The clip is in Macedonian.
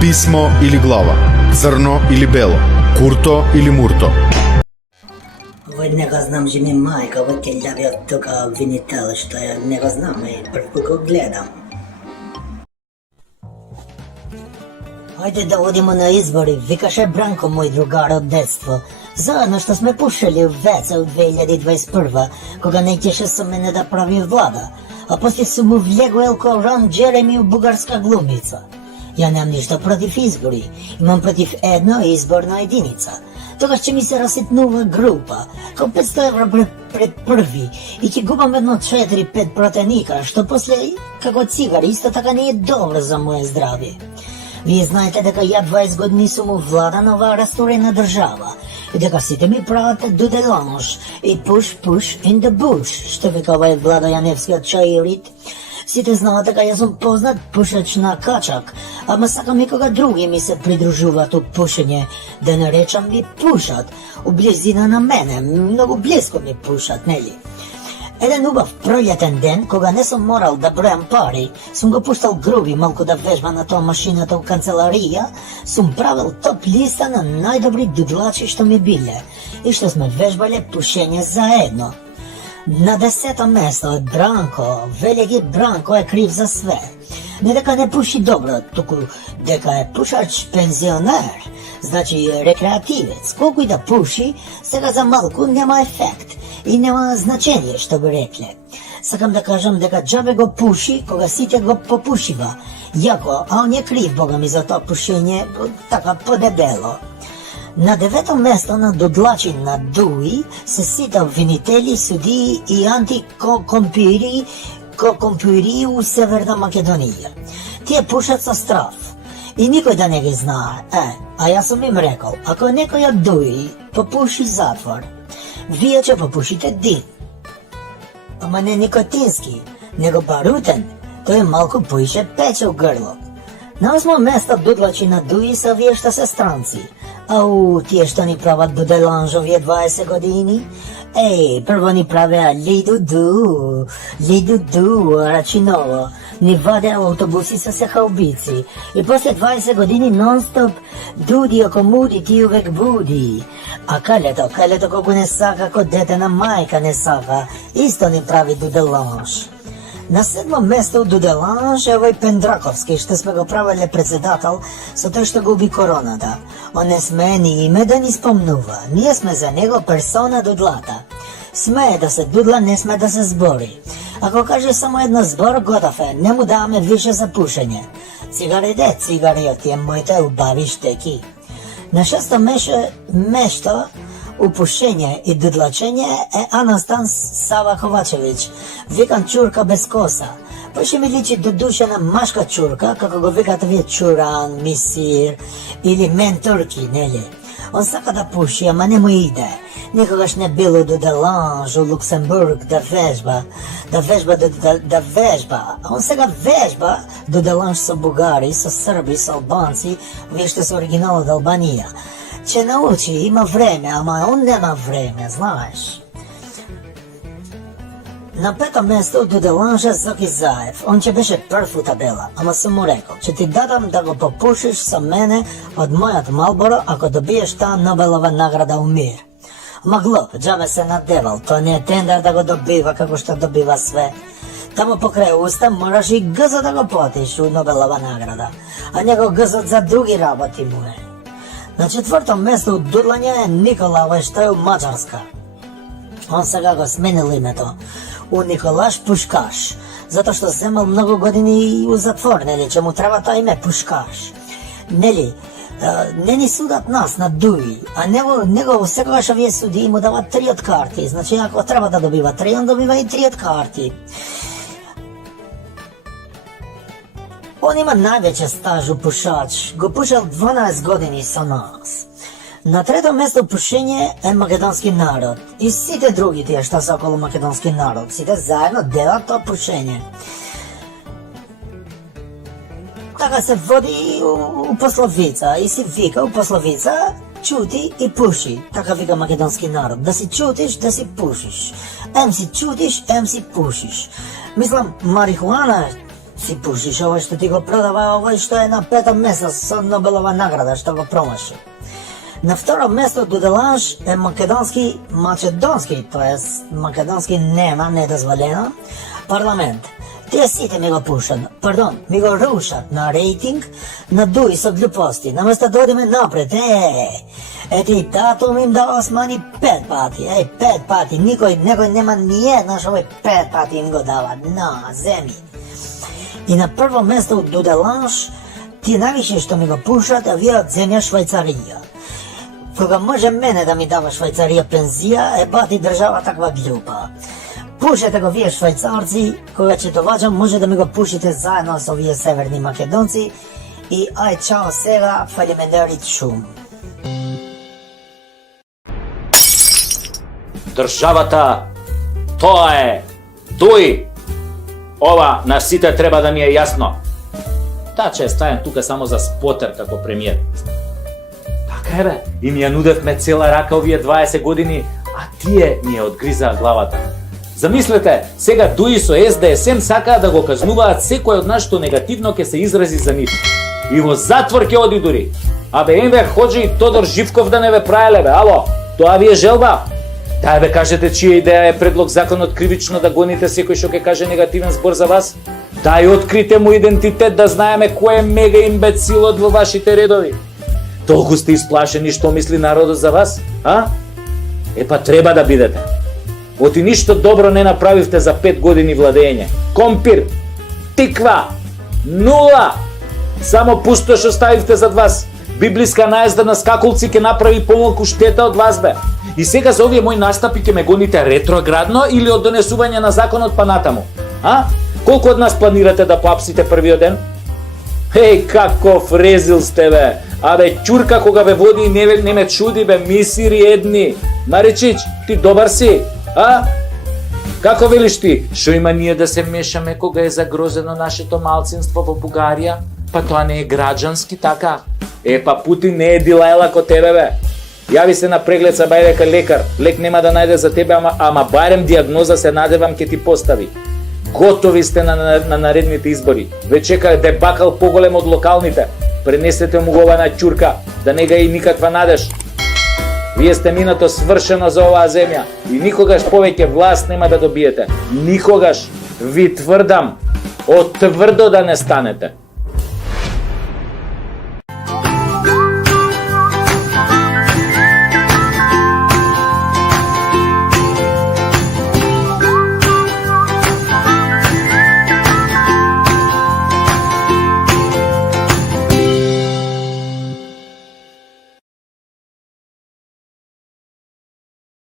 Pismo ili glava, crno ili belo, kurto ili murto. Не го знам, že mi majka vatelja od toga vinitela, što ja ne го znam i prvi го gledam. Hajde da odimo na izbori, vikаше Branko, moj drugar od detstva. Zajedno što sme pušili u veca u 2021. Koga nećeše sa mene da pravi vlada. A poslije su mu vljeguel kao Ron Jeremy u bugarska glumica. Ja nemam ništa protiv izbori, imam protiv jedna izborna jedinica. Toga će mi se rasitnuva grupa, kao 500 evra pred prvi i će gubam jedno 4-5 protenika, što poslije, kako cigar, isto tako nije dobro za moje zdravje. Vi znajte da ja 20 godini sam u vlada nova rasturena država i da site mi pravate do delange i push in the bush, što vika ovaj Vlada Janevski od Čajirit. Site znate da ja sam poznat pušač na kačak, ama saka nikoga drugi mi se pridružuva tu pušenje, da ne rečam mi pušat, u blizina na mene, mnogo blisko mi pušat, neli. Jedan ubav proljeten den, koga ne sam moral da brojam pari, sam go puštal grubi malko da vežba na to mašinata u kancelarija, sam pravil top lista na najdobri dudlači što mi bilje i što smo vežbali pušenje zajedno. Na 10. mesto je Branko, veliki Branko je kriv za sve. Ne deka ne puši dobro, tuku deka je pušač penzioner, znači rekreativec. Koliko i da puši, сега za malku nema efekt i nema značenje, što bi rekli. Sakam da kažem deka džabe go puši, koga site go popušiva. Jako, a on je kriv, boga mi, za to pušenje, tako podebelo. Na 9. mesto na dodlači na Duji se sita vinitelji, sudiji i antikompiri u Severna Makedonija. Ti je pušac sa straf i nikoj da ne ga zna. A ja sam im rekao, ako nekoj od Duji popuši zatvor, vi će popušite din. Ama ne nikotinski, nego baruten, to je malko puše peče u grlo. Na 8. mesta dodlači na Duji sa vješta se stranci. Au, tije što ni pravat do delanžovje 20 godini? Prvo ni prave lidu, račinovo, ni vade autobusi sa se haubici. I poslije 20 godini non stop dudi oko mudi ti uvek budi. A kalje to kogu ne saka, kod detena majka ne saka, isto ni pravi do delanž. Na 7. mesto u Dudelanže je ovaj Pendrakovski, što smo ga pravili predsjedatel, sa to što gubi koronada. On ne sme ni ime da ni spomnuva, nije sme za njego persona dudlata. Sme da se dudla, ne sme da se zbori. Ako kaže samo jedno zbor, gotovo, ne mu dame više za pušenje. Cigari od tijem mojte ubaviš teki. Na 6. mesto u pušenje i dudlačenje je Anastas Sava Kovačević, vikan čurka bez kosa. Pošto mi liči do dušena maška čurka, kako go vikate vi čuran, misir ili men turki, nelje. On saka da puši, ama ne mu ide. Nikogaš ne bilo do Delange u Luksemburg da vežba. A on сега vežba do Delange sa Bugari, sa Srbi, sa Albanci, vješto su original od Albanija. Će nauči, ima vreme, ama on nema vreme, znaš. Na 5. mjestu do Delanža Zoki Zaev, on će beše prvu tabela, ama sam mu rekao, će ti dadam da go popušiš sa mene od mojat Malboro ako dobiješ ta Nobelova nagrada u mir. Ma glup, džabe se nadeval, to nije tender da go dobiva kako što dobiva sve. Tamo pokraj usta moraš i gzat da go potiš u Nobelova nagrada, a njegov gzat za drugi raboti mu je. Na 4. mjestu dudlanja je Nikola Veštaj u Mađarska. On сега го smenil imeto u Nikolaš Puškaš, zato što zemal mnogo godini u zatvor, neli, će mu treba to ime Puškaš. Neli, neni sudat nas na Duji, a nego segašav je sudi i mu dava 3 od karti, znači ako treba da dobiva 3, on dobiva i 3 od karti. On ima najveće staž u pušač, go pušal 12 godini sa nas. Na 3. mjestu pušenje je makedonski narod i site drugi tije šta su okolo makedonski narod, site zajedno dela to pušenje. Taka se vodi u poslovica i si vika u poslovica чути и пуши. Така вика македонски народ. Да си чутиш, да си пушиш. Ем си чутиш, ем си пушиш. Мислам, марихуана си пушиш, овој што ти го продава, овој што е на 5-то место со Нобелова награда, што го промаши. На второ место доделанш е македонски, тоест македонски нема, недозволено, парламент. Тие сите ми го пушат, ми го рушат на рейтинг, на дуи со глупости, наместо да одиме напред, ети татум им да османи 5 пати, 5 пати, некој нема ниеднаш овој 5 пати им го дава, на, земи. И на прво место од доделанш, тие највише што ми го пушат, а вие од земја Швајцарија. Кога може мене да ми дава Швајцарија пензија, бати држава таква глупа. Пушете го вие швајцарци, кога ќе доваѓам, може да ми го пушите заедно со вие северни македонци и ај чао сега, фалимендарит шум. Државата, тоа е Дуи. Ова на сите треба да ми е јасно. Таа че ставам тука само за спотер како премиер. Така е бе, и ми ја нудевме цела рака овие 20 години, а тие ми ја одгризаа главата. Замислете, сега Дуи со СДСМ сакаат да го казнуваат секој од нас што негативно ќе се изрази за нив. И во затвор ќе оди дури. Абе Енвер Хоџи и Тодор Живков да не ве праеле бе, ало, тоа ви е желба? Дај бе кажете чија идеја е предлог законот кривично да гоните секој што ќе каже негативен збор за вас? Дај открите му идентитет да знаеме кој е мега имбецилот во вашите редови. Толку сте исплашени што мисли народот за вас, а? Епа треба да бидете. Оти ништо добро не направивте за 5 години владење. Компир, тиква, нула. Само пустош оставивте зад вас. Библиска наезда на скакулци ќе направи помалку штета од вас бе. И сега за овие мои настапи ќе ме гоните ретроградно или од донесување на законот па натаму? А? Колку од нас планирате да поапсите првиот ден? Каков резил сте бе. Абе, ќурка кога ве води и не ме чуди бе, мисири едни. Маричич, ти добар си? А? Како велиш ти? Шо има ние да се мешаме кога е загрозено нашето малцинство во Бугарија? Па тоа не е граѓански така. Па Путин не е дилајла ко тебе бе. Јави се на преглед са бај дека лекар. Лек нема да најде за тебе, ама барем диагноза се надевам ке ти постави. Готови сте на наредните избори. Ве чека дебакал поголем од локалните. Пренесете му го ова на ќурка, да не га и никаква надеж. Вие сте минато свршено за оваа земја и никогаш повеќе власт нема да добиете. Никогаш, ви тврдам, од тврдо да не станете.